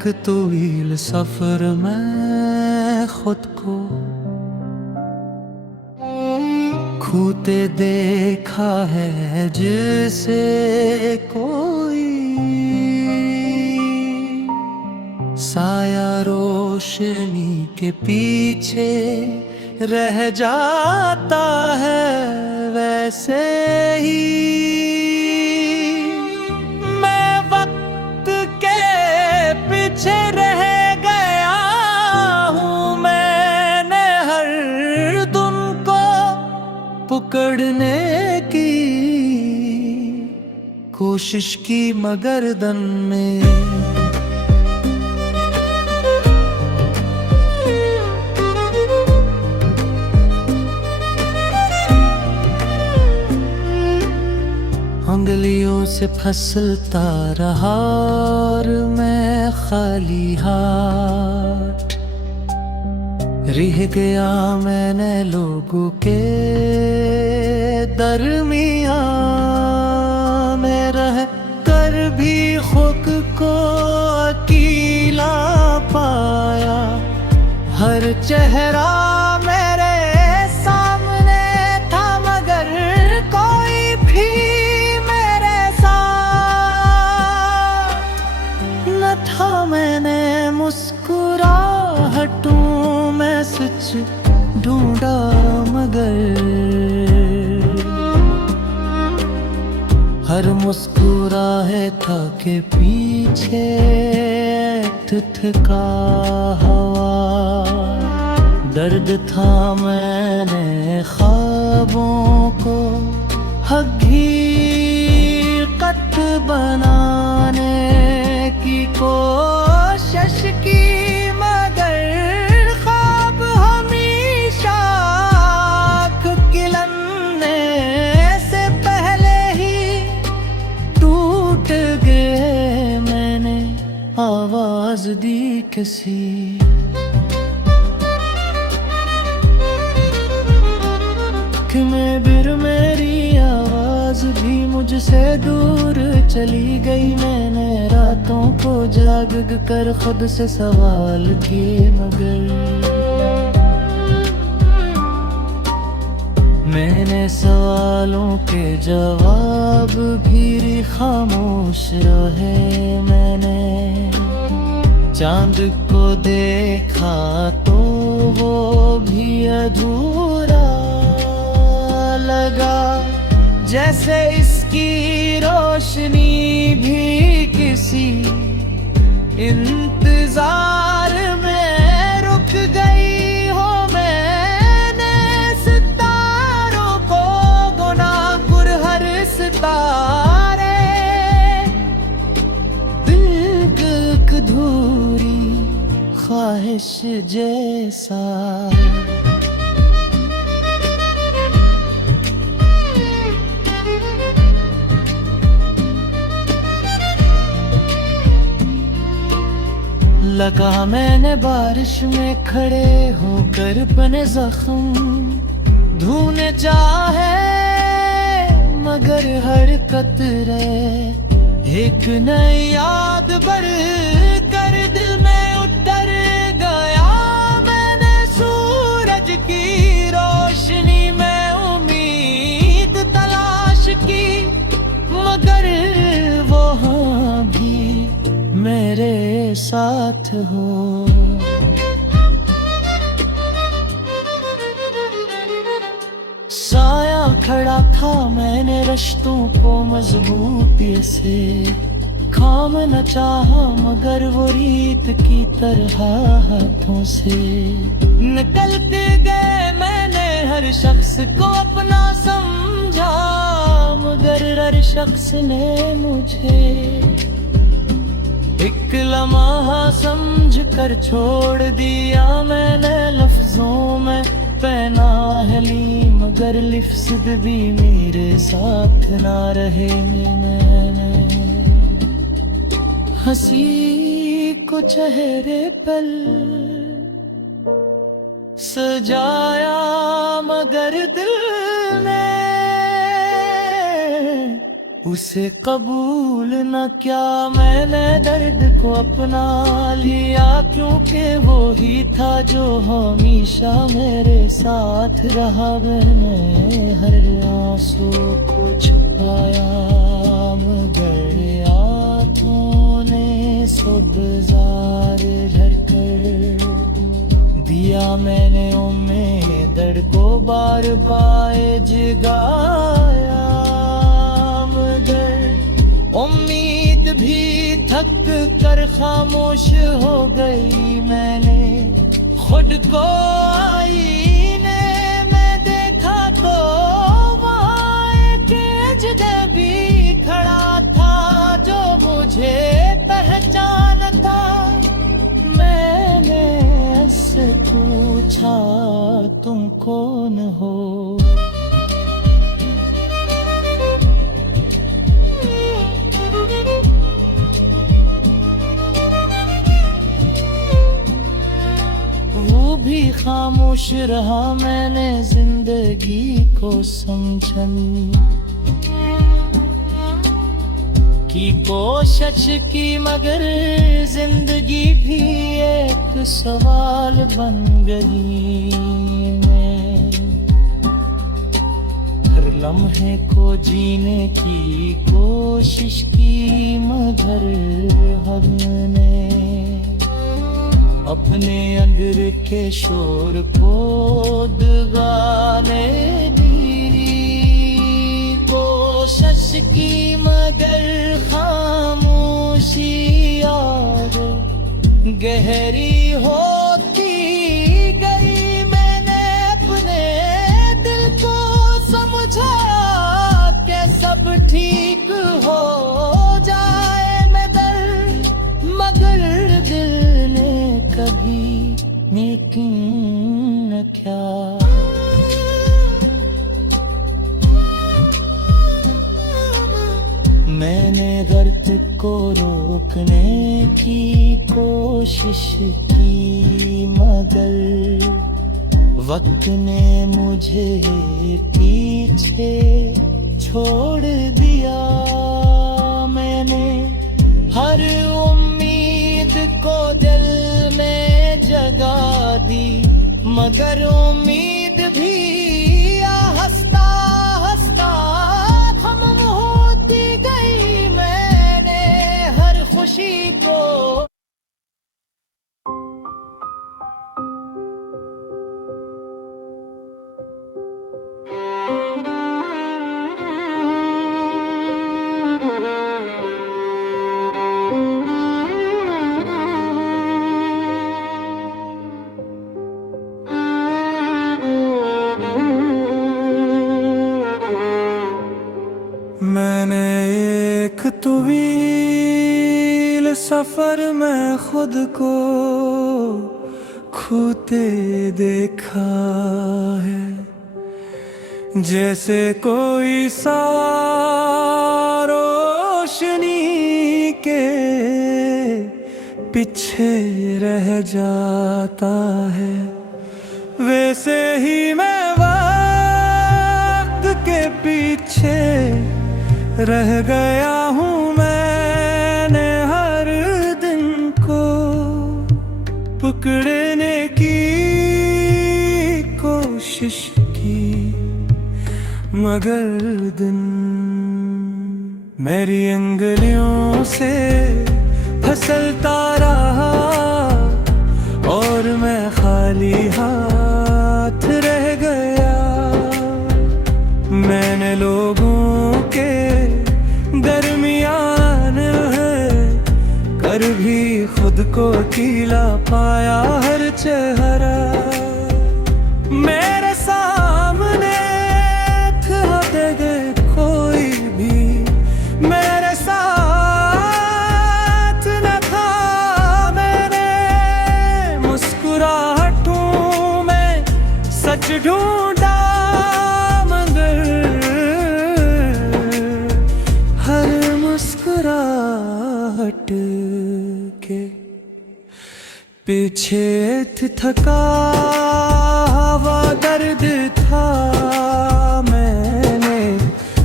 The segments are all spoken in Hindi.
एक तवील सफर में खुद को खूते देखा है जिसे कोई साया रोशनी के पीछे रह जाता है वैसे ही मैं वक्त के पीछे रह गया हूँ। मैंने हर धुन को पकड़ने की कोशिश की मगर दन में उंगलियों से फिसलता रहा और मैं खाली हाथ रह गया। मैंने लोगों के दरमियां में रह कर भी खुद को अकेला पाया। हर चेहरा मेरे सामने था मगर कोई भी था। मैंने मुस्कुराहटों में सच ढूंढा मगर हर मुस्कुराहट के पीछे ठिठका हवा दर्द था। मैंने ख्वाबों को हकीकत बनाने की कोशिश की मगर ख्वाब हमेशा आँख खिलने से पहले ही टूट गए। मैंने आवाज दी किसी में बिर मेरी आवाज भी मुझसे दूर चली गई। मैंने रातों को जाग कर खुद से सवाल किए मगर मैंने सवालों के जवाब भी खामोश रहे। मैंने चांद को देखा तो वो भी अधूरा लगा जैसे इसकी रोशनी भी किसी इंतजार में रुक गई हो। मैंने सितारों को गुना कर हर सितारे दिल की अधूरी ख्वाहिश जैसा लगा। मैंने बारिश में खड़े होकर अपने जख्म धोने चाहे मगर हर कतरे एक नई याद भर कर दिल में उतर गया। मैंने सूरज की रोशनी में उम्मीद तलाश की मगर वहाँ भी मेरे साथ हो। साया खड़ा था मैंने रिश्तों को मजबूती से काम न चाहा मगर वो रीत की तरह हाथों से निकलते गए। मैंने हर शख्स को अपना समझा मगर हर शख्स ने मुझे एक लम्हा समझ कर छोड़ दिया। मैंने लफ्जों में पहना ली मगर लिफ्ज़ भी मेरे साथ ना रहे। मैंने हंसी को चेहरे पर सजाया मगर दिल ने उसे कबूल न क्या मैंने दर्द को अपना लिया, क्योंकि वो ही था जो हमेशा मेरे साथ रहा। मैंने हर आंसू को छुपाया मगर आँखों ने सुबजार झरकर दिया। मैंने उम्मीद दर्द को बार बार जगाया मगर उम्मीद भी थक कर खामोश हो गई। मैंने खुद को आईने में देखा तो वहाँ एक अजनबी खड़ा था जो मुझे पहचानता। मैंने उससे पूछा तुम कौन हो? वो भी खामोश रहा। मैंने जिंदगी को समझन की कोशिश की मगर जिंदगी भी एक सवाल बन गई। मैं हर लम्हे को जीने की कोशिश की मगर हमने अपने अंदर के शोर को दगाने दी। कोशिश की मगर खामोशी और गहरी होती गई। मैंने अपने दिल को समझा कि सब ठीक हो जाए मगर दिल ने कभी यकीन न क्या। मैंने दर्द को रोकने की कोशिश की मगर वक्त ने मुझे पीछे छोड़ दिया। मैंने हर उम्मीद को दिल में जगा दी मगर उम्मीद भी हंसता हंसता खत्म होती गई। मैंने हर खुशी को मैंने एक तवील सफर में खुद को खोते देखा है। जैसे कोई सा रोशनी के पीछे रह जाता है, वैसे ही मैं वक्त के पीछे रह गया हूँ। मैंने हर दिन को पकड़ने की कोशिश की मगर दिन मेरी अंगुलियों से फिसलता रहा और मैं खाली हाथ रह गया। मैंने लोगों के दरमियान है कर भी खुद को अकेला पाया। हर चेहरा मेरे सामने था देखे कोई भी मेरे साथ न था। मैंने मुस्कुराहटों में सच ढूंढा मगर हर मुस्कुराहट के पीछे थका हुआ दर्द था। मैंने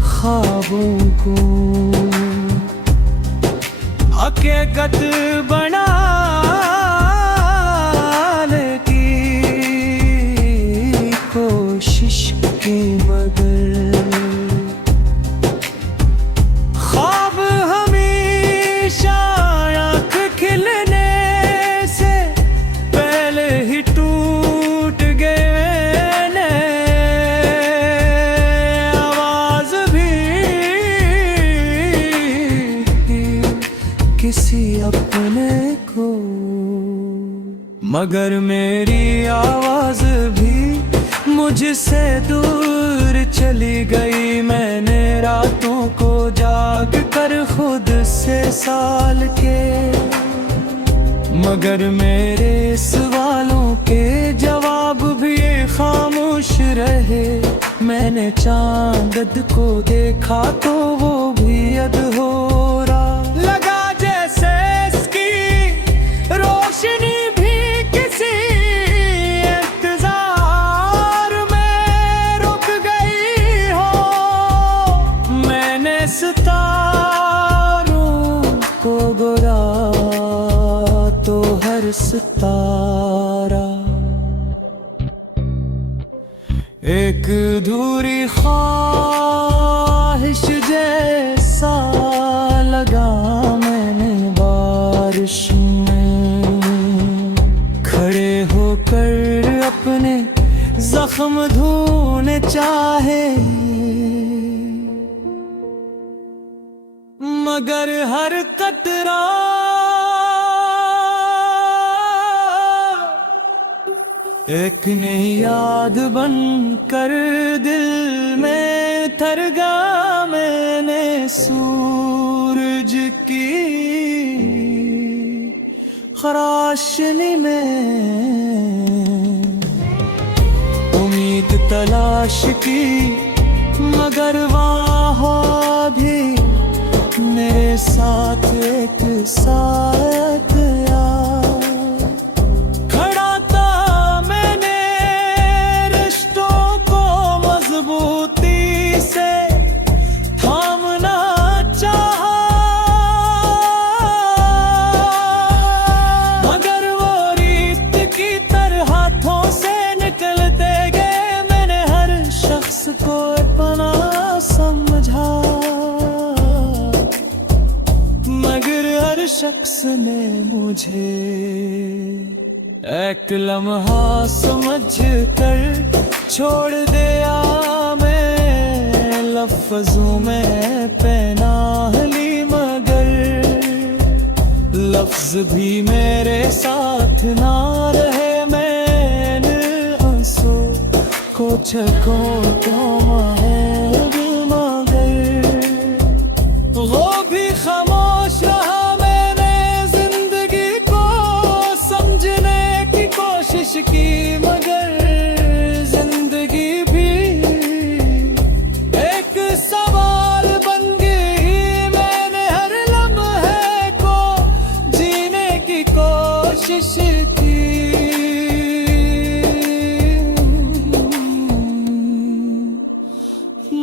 ख्वाबों को हकीकत बनाने की कोशिश की, मगर ख्वाब हमेशा आँख खिलने से पहले ही टूट गए। आवाज भी किसी अपने को, मगर मेरी आवाज भी मुझसे दूर चली गई। मैंने रातों को जाग कर खुद से साल के, मगर मेरे सवालों के जवाब भी खामोश रहे। मैंने चांद को देखा तो वो भी अधूरा लगा, जैसे इसकी रोशनी भी किसी इंतजार में रुक गई हो। मैंने सितारों को गोरा तो हर सितारा एक अधूरी ख्वाहिश जैसा लगा। मैंने बारिश में खड़े होकर अपने जख्म धोने चाहे, मगर हर कतरा एक नई याद बन कर दिल में उतर गा। मैंने सूरज की खराशनी में उम्मीद तलाश की, मगर वहाँ भी मेरे साथ एक साथ खड़ा था। मैंने रिश्तों को मजबूती से थामना चाहा, मगर वो रीत की तरह हाथों से निकलते गए। मैंने हर शख्स को अपना समझा, मगर हर शख्स ने मुझे एक लम्हा समझ कर छोड़ दिया। मैं लफ्जों में पनाह ली, मगर लफ्ज भी मेरे साथ ना रहे। मैंने आंसू को छकों तो वो भी खामोश रहा। मैंने जिंदगी को समझने की कोशिश की, मगर जिंदगी भी एक सवाल बन गई। मैंने हर लम्हे को जीने की कोशिश की,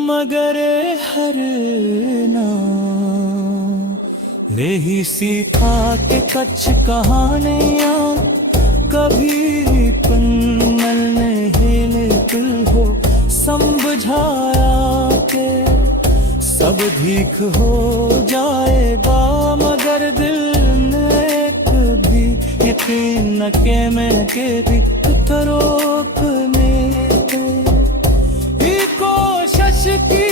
मगर हर यही सीखा कि कच्छ कहानियाँ कभी पन्नल नहीं निकल हो। समझाया के सब ठीक हो जाएगा, मगर दिल ने कभी यकीन न के मैं के भी रोकने की कोशिश की।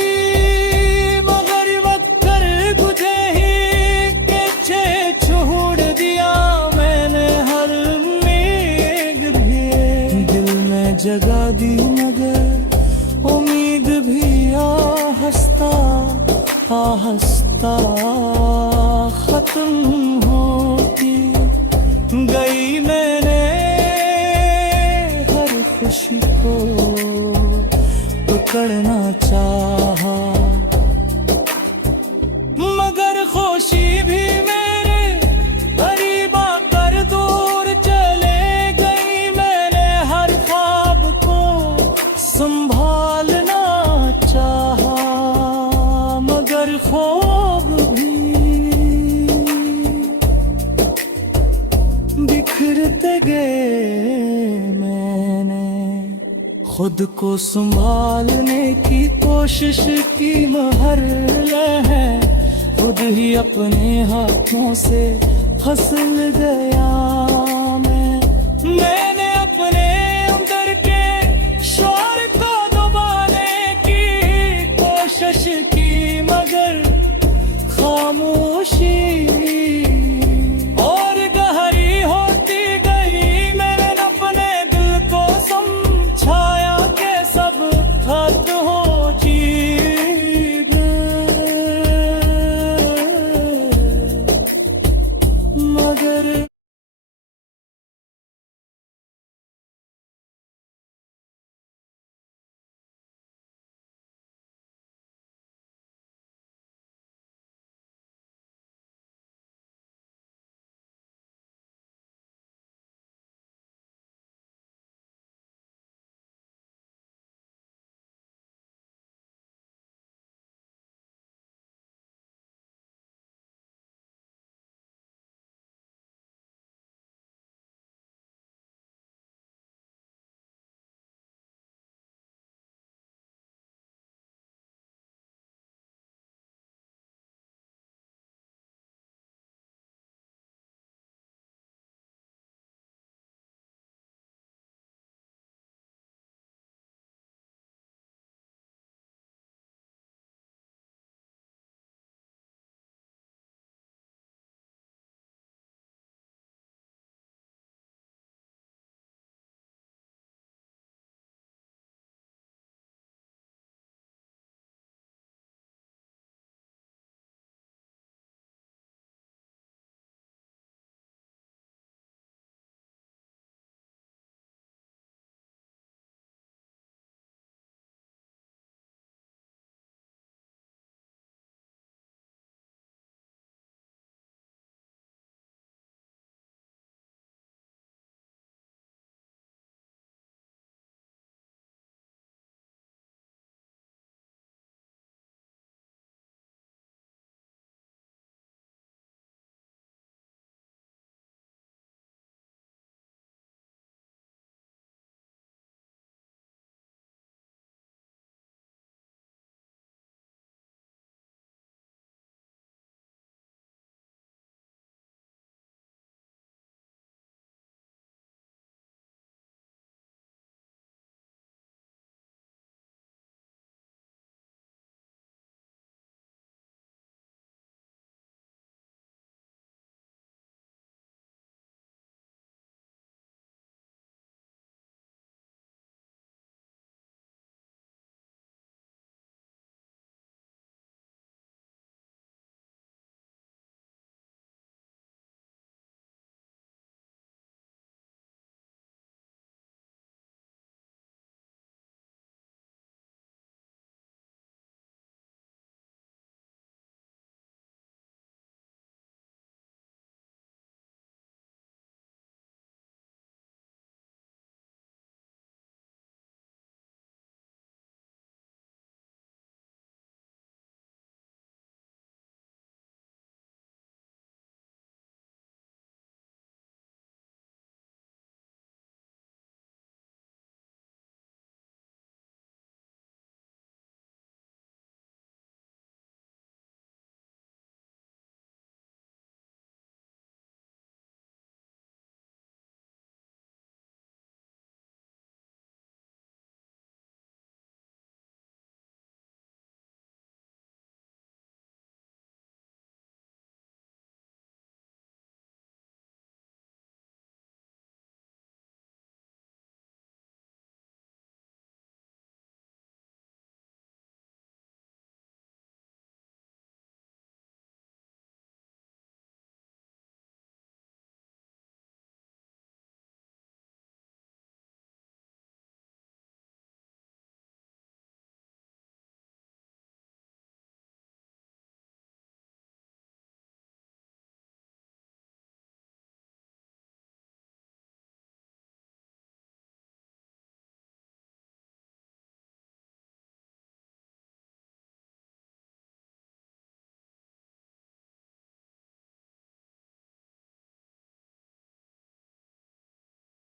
जगा दी मगर उम्मीद भी आहिस्ता आहिस्ता खत्म होती गई। मैंने हर खुशी बिखरते गए मैंने खुद को संभालने की कोशिश की मगर है खुद ही अपने हाथों से फिसल गया।